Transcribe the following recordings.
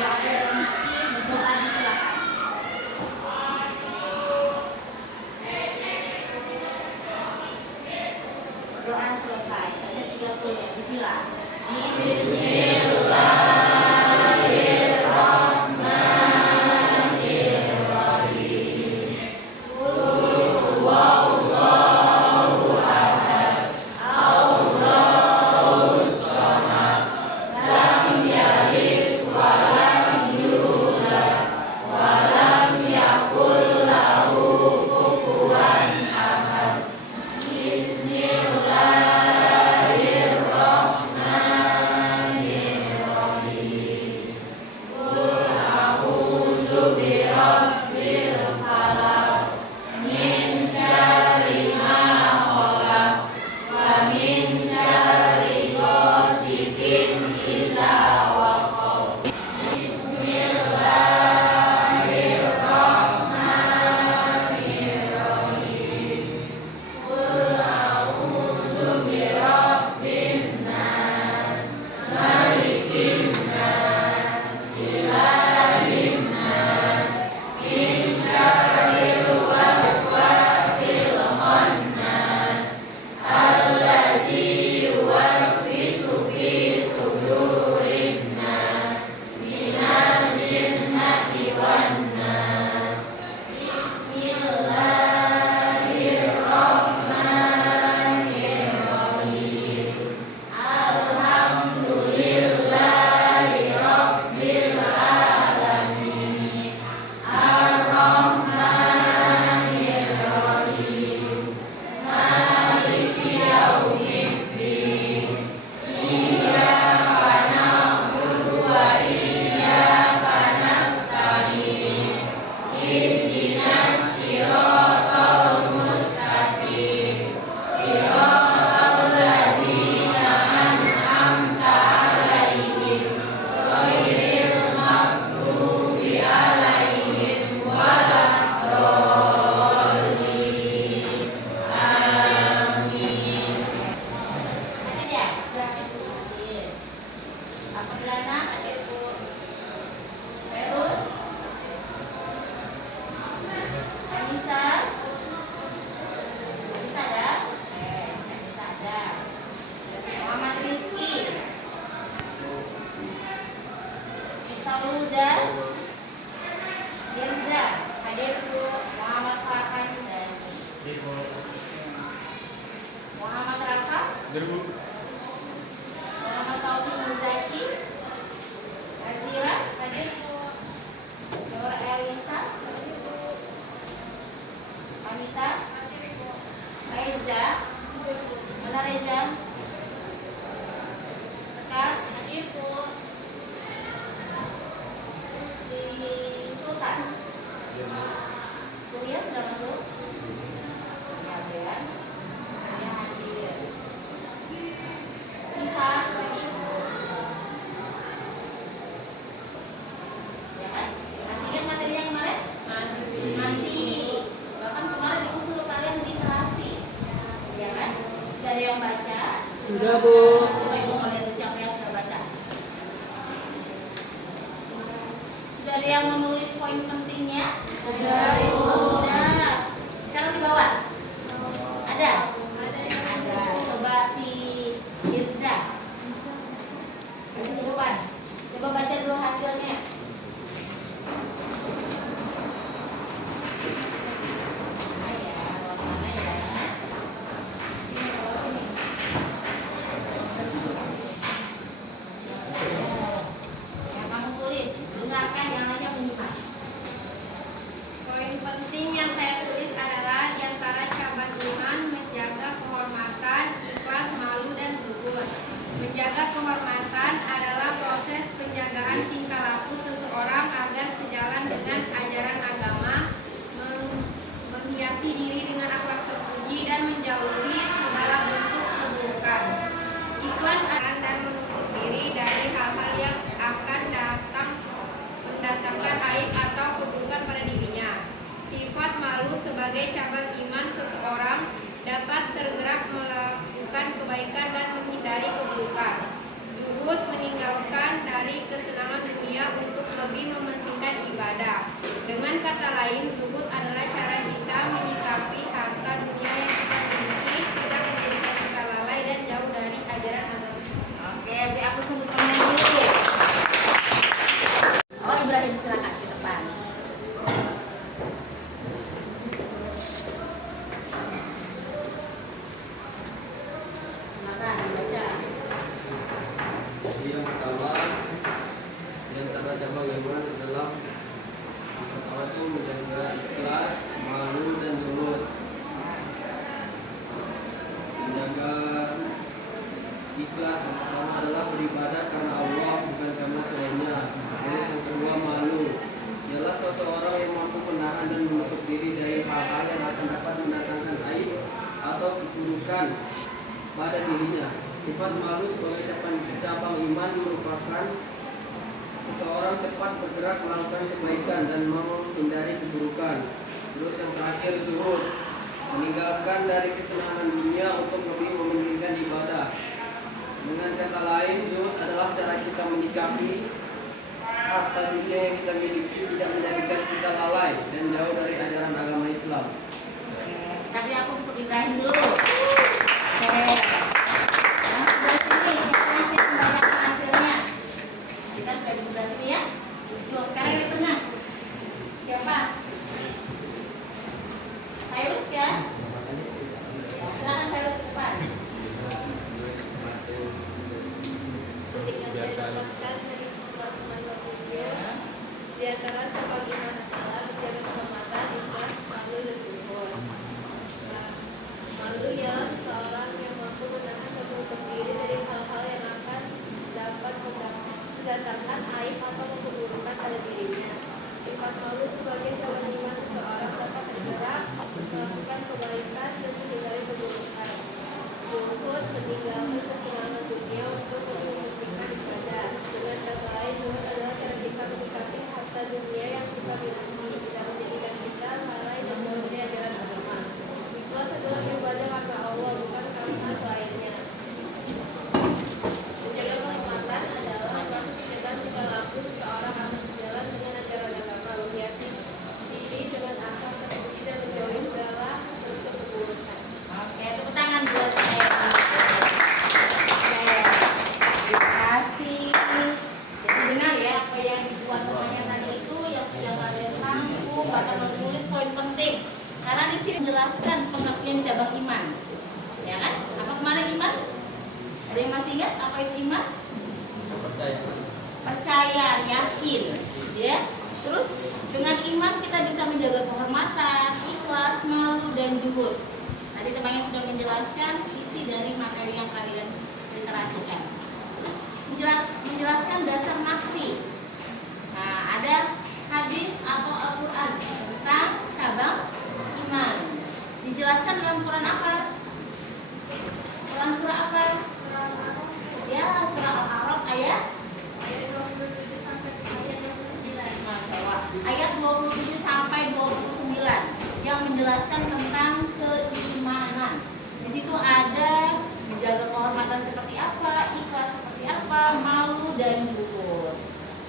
Kalau ada yang izin berdoa silakan. Doa selesai. Baca 30 ya. Bismillah. Sudah, Bu. Coba Ibu mau lihat siapa yang sudah baca. Sudah ada yang menulis poin pentingnya? Sudah, Bu. Sudah. Sekarang di bawah. Ada? Ada. Coba si Mirza. Di depan. Coba baca dulu hasilnya. Menjaga kehormatan adalah proses penjagaan tingkah laku seseorang agar sejalan dengan ajaran agama, menghiasi diri dengan akhlak terpuji dan menjauhi segala bentuk keburukan. Ikhlas dan menutup diri dari hal-hal yang akan mendatangkan aib atau keburukan pada dirinya. Sifat malu sebagai cabang iman seseorang dapat tergerak melakukan kebaikan dan menghindari keburukan. Zuhud meninggalkan dari kesenangan dunia untuk cabang iman adalah pertama itu menjaga ikhlas, malu dan zuhud. Menjaga ikhlas yang pertama adalah beribadah karena Allah bukan karena selainnya. Terus yang kedua malu, ialah seseorang yang mampu menahan dan menutup diri dari hal-hal yang akan dapat mendatangkan aib atau keburukan pada dirinya. Sifat malu sebagai cabang iman merupakan seseorang cepat bergerak melakukan kebaikan dan menghindari keburukan. Terus yang terakhir zuhud, meninggalkan dari kesenangan dunia untuk lebih mementingkan ibadah. Dengan kata lain, zuhud adalah cara kita menyikapi harta dunia yang kita miliki, tidak menjadikan kita lalai dan jauh dari ajaran agama Islam. Tapi aku untuk Ibrahim dulu. Oke. Yang sebelah sini, siapa yang siap membacakan hasilnya? Kita sudah di sebelah sini ya. 7. Sekarang yang di tengah. Siapa? Virus ya? Silakan Virus ke depan. Titik yang saya dapatkan dari pengalaman dunia di antara cabang iman adalah menjaga kehormatan, ikhlas, malu dan zuhud. Malu ialah seseorang yang mampu menahan dan menutup diri dari hal-hal yang akan dapat mendatangkan aib atau keburukan pada dirinya. Sifat malu sebagai cabang iman seseorang dapat bergerak, melakukan kebaikan dan menghindari keburukan. Zuhud meninggalkan kesenangan dunia untuk mementingkan ibadah. Dengan kata lain, zuhud adalah cara kita menyikapi harta dunia yang kita miliki, tidak menjadikan kita lalai dan jauh dari ajaran agama. Ikhlas adalah beribadah karena Allah, bukan karena lainnya. Menjaga kehormatan adalah mencegah tingkah laku seseorang atas jalan dengan ajaran agama, menghiasi diri dengan akhlak terpuji dan menjauhi segala bentuk keburukan. Oke, tepuk tangan buat saya. Oke, terima kasih. Jadi benar ya apa yang dibuat temannya tadi itu yang sedang kalian rangkum, bahkan menulis poin penting. Karena di sini menjelaskan pengertian cabang iman, ya kan? Apa kemarin iman? Ada yang masih ingat apa itu iman? Percaya, yakin, ya. Terus dengan iman kita bisa menjaga kehormatan, ikhlas, malu dan zuhud. Tadi temannya sudah menjelaskan isi dari materi yang kalian literasikan. Terus menjelaskan dasar nakli. Nah, ada hadis atau Al-Quran tentang cabang iman. Dijelaskan dalam Quran apa? Quran surah apa? Ya, surah Al-A'raf ayat 27 sampai ayat 29. Masya Allah. Ayat 27 sampai 29 yang menjelaskan tentang keimanan. Di situ ada menjaga kehormatan seperti apa, ikhlas seperti apa, malu dan zuhud.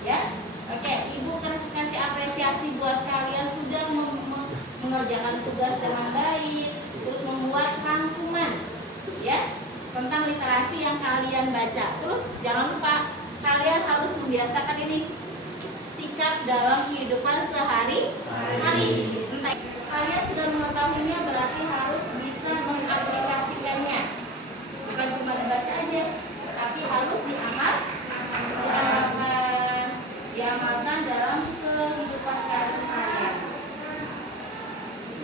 Ya, oke. Ibu kasih apresiasi buat kalian sudah mengerjakan tugas dengan baik, terus membuat rangkuman, ya, tentang literasi yang kalian baca. Terus jangan lupa kalian harus membiasakan ini sikap dalam kehidupan sehari-hari. Entah kalian sudah mengetahuinya berarti harus bisa mengaplikasikannya. Bukan cuma dibaca aja, tapi harus diamalkan dalam kehidupan kalian.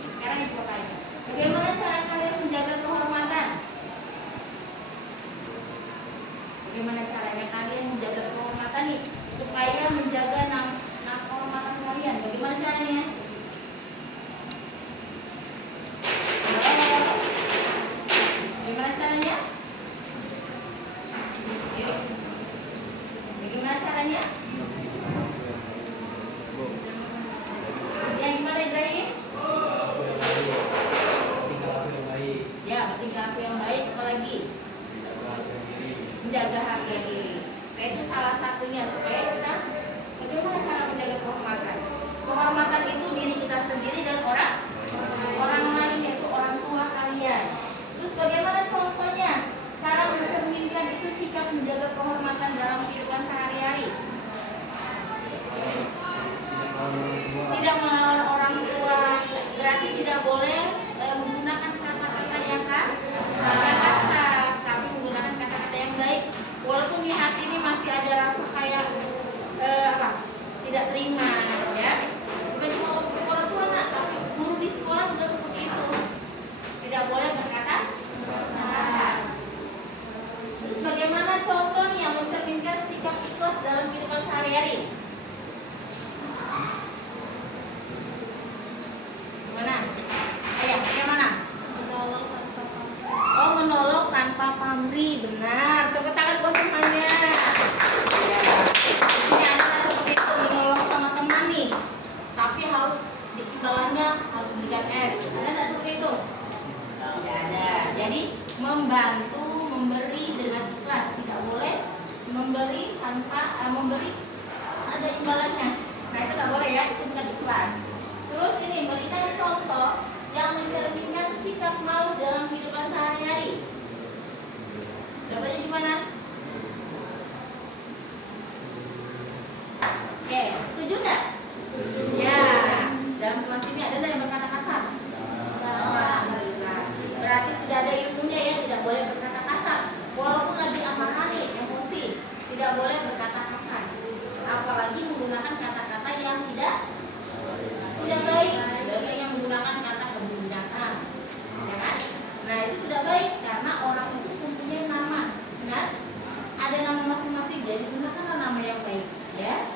Sekarang ibu tanya, bagaimana cara kalian menjaga kehormatan? Bagaimana caranya kalian menjaga kehormatan nih supaya menjaga kehormatan kalian? Bagaimana caranya? Bagaimana caranya? Bagaimana caranya? Ya, gimana Ibrahim? Ya, bertingkah laku yang baik, apalagi? Menjaga harga diri. Nah, itu salah satunya supaya kita bagaimana cara menjaga kehormatan. Kehormatan itu diri kita sendiri dan orang lain, yaitu orang tua kalian. Terus bagaimana contohnya? Cara mencerminkan itu sikap menjaga kehormatan dalam kehidupan sehari-hari. Tidak melawan orang tua, berarti tidak boleh menggunakan kata-kata yang kasar, tapi menggunakan kata-kata yang baik. Walaupun di hati ini masih ada rasa kayak imbalannya. Nah itu nggak boleh ya, itu bukan ikhlas. Terus ini berikan contoh yang mencerminkan sikap malu dalam kehidupan sehari-hari. Contohnya gimana? Oke, setuju nggak? Ya, dalam kelas ini ada yang berkata kasar. Alhamdulillah. Berarti sudah ada ilmunya ya, tidak boleh berkata kasar. Walaupun lagi amarah nih, emosi, tidak boleh berkata kasar. Apalagi menggunakan kata-kata yang tidak baik. Biasanya menggunakan kata keburukan, ya kan? Nah itu tidak baik karena orang itu mempunyai nama, benar? Ada nama masing-masing, jadi gunakanlah nama yang baik, ya.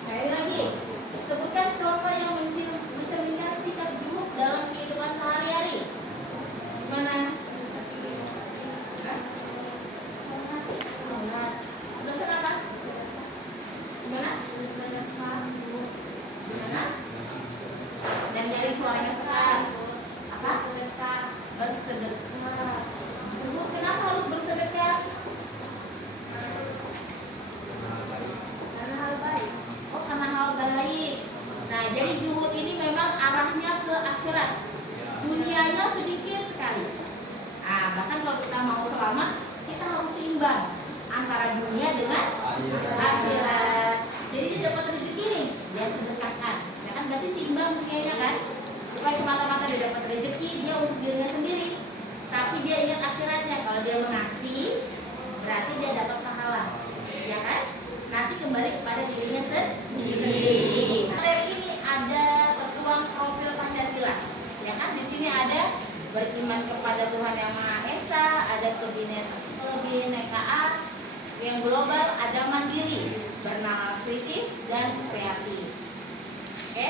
Sekali lagi, sebutkan contoh yang mencerminkan sikap jumuk dalam kehidupan sehari-hari. Gimana? Sholat. Sebesar apa? Gimana? Gimana? Dan dari suaranya sekarang apa? Bersedekah. Jumuk, kenapa harus bersedekah? Karena hal baik. Oh, karena hal baik. Nah, jadi juhud ini memang arahnya ke akhirat. Dunianya sedikit sekali. Nah, bahkan kalau kita mau selamat, kita harus seimbang antara dunia dengan akhirat. Jadi dia dapat rezeki nih, dia sedekahkan. Ya kan berarti seimbang dunianya kan? Bukan semata-mata dia dapat rezeki dia untuk dirinya sendiri, tapi dia ingat akhiratnya. Kalau dia mengasih, berarti dia dapat pahala. Ya kan? Nanti kembali kepada dirinya sendiri. Materi ini ada tertuang profil Pancasila. Ya kan? Di sini ada beriman kepada Tuhan Yang Maha Esa, ada kebinekaan yang global, ada mandiri, bernalar kritis dan kreatif. Oke?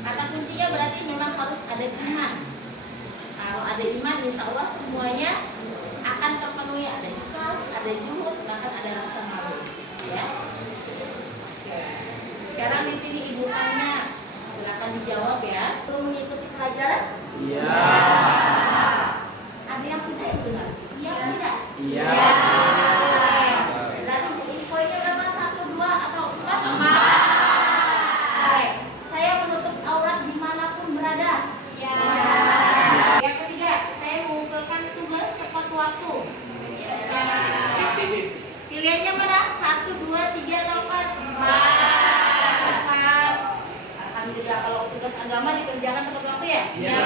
Kata kuncinya berarti memang harus ada iman. Kalau ada iman, insya Allah semuanya akan terpenuhi. Ada ikhlas, ada juhud, bahkan ada rasa malu. Ya. Sekarang di sini ibu tanya, silakan dijawab ya. Perlu mengikuti pelajaran? Iya. Ada yang tidak ibu dengar? Iya atau tidak? Iya. Berarti poinnya berapa? 1, 2 atau 4? 4. Oke. Saya menutup aurat dimanapun berada. Iya. Yang ketiga, saya mengumpulkan tugas tepat waktu. Pilihannya mana? 1, 2, 3 atau 4? 4. Alhamdulillah kalau tugas agama dikerjakan tepat waktu ya? Iya.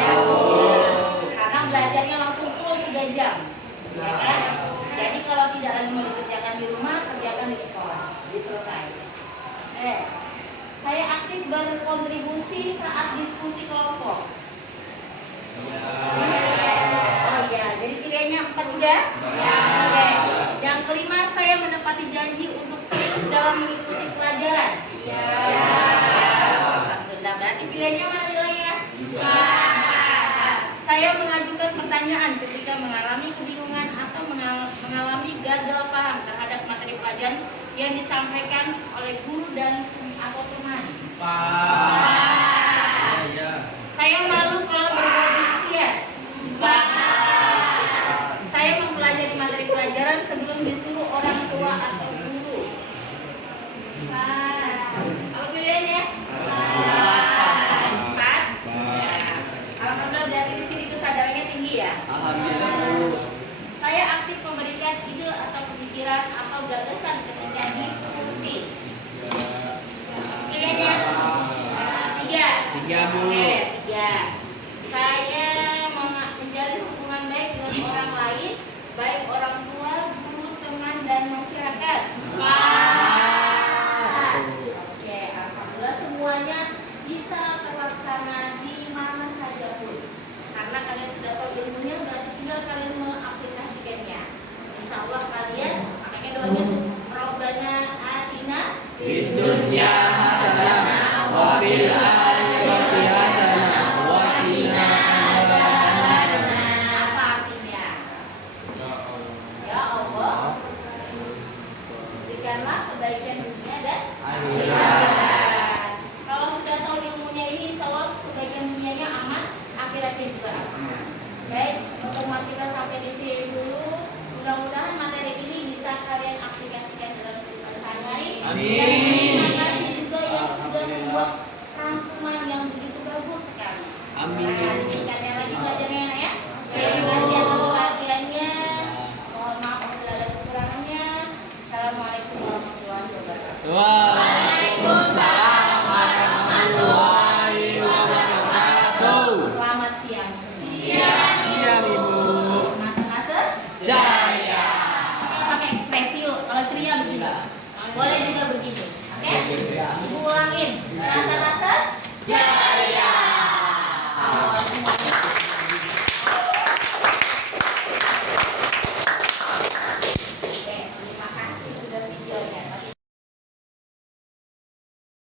Karena belajarnya langsung full 3 jam. Ya kan? Jadi kalau tidak lagi mau dikerjakan di rumah, kerjakan di sekolah. Diselesai. Saya aktif berkontribusi saat diskusi kelompok. Oh iya, jadi pilihannya 4 juga? Oke. Yang kelima, saya menepati janji untuk serius dalam mengikuti pelajaran. Alhamdulillah, berarti pilihannya mana nilainya? 4. Saya mengajukan pertanyaan ketika mengalami kebingungan atau mengalami gagal paham terhadap materi pelajaran yang disampaikan oleh guru dan atau teman. 4. Iya. Saya malu kalau berbuat demikian. 4. Saya mempelajari materi pelajaran sebelum disuruh orang tua atau guru. 4. Apa pilihannya? 4. Alhamdulillah dari di sini kesadarannya tinggi ya. Alhamdulillah Bu. Saya aktif memberikan ide atau pemikiran atau gagasan ketika diskusi. Pilihannya 3. 3 Bu. Oke, 3. Saya menjalin hubungan baik dengan orang lain, baik orang tua, guru, teman, dan masyarakat. 4. Oke, alhamdulillah semuanya bisa terlaksana di mana saja pun. Karena kalian sudah tahu ilmunya, berarti tinggal kalian mengaplikasikannya. Insya Allah kalian, makanya doanya tuh Robbana atina Fid dunya hasanah wa fil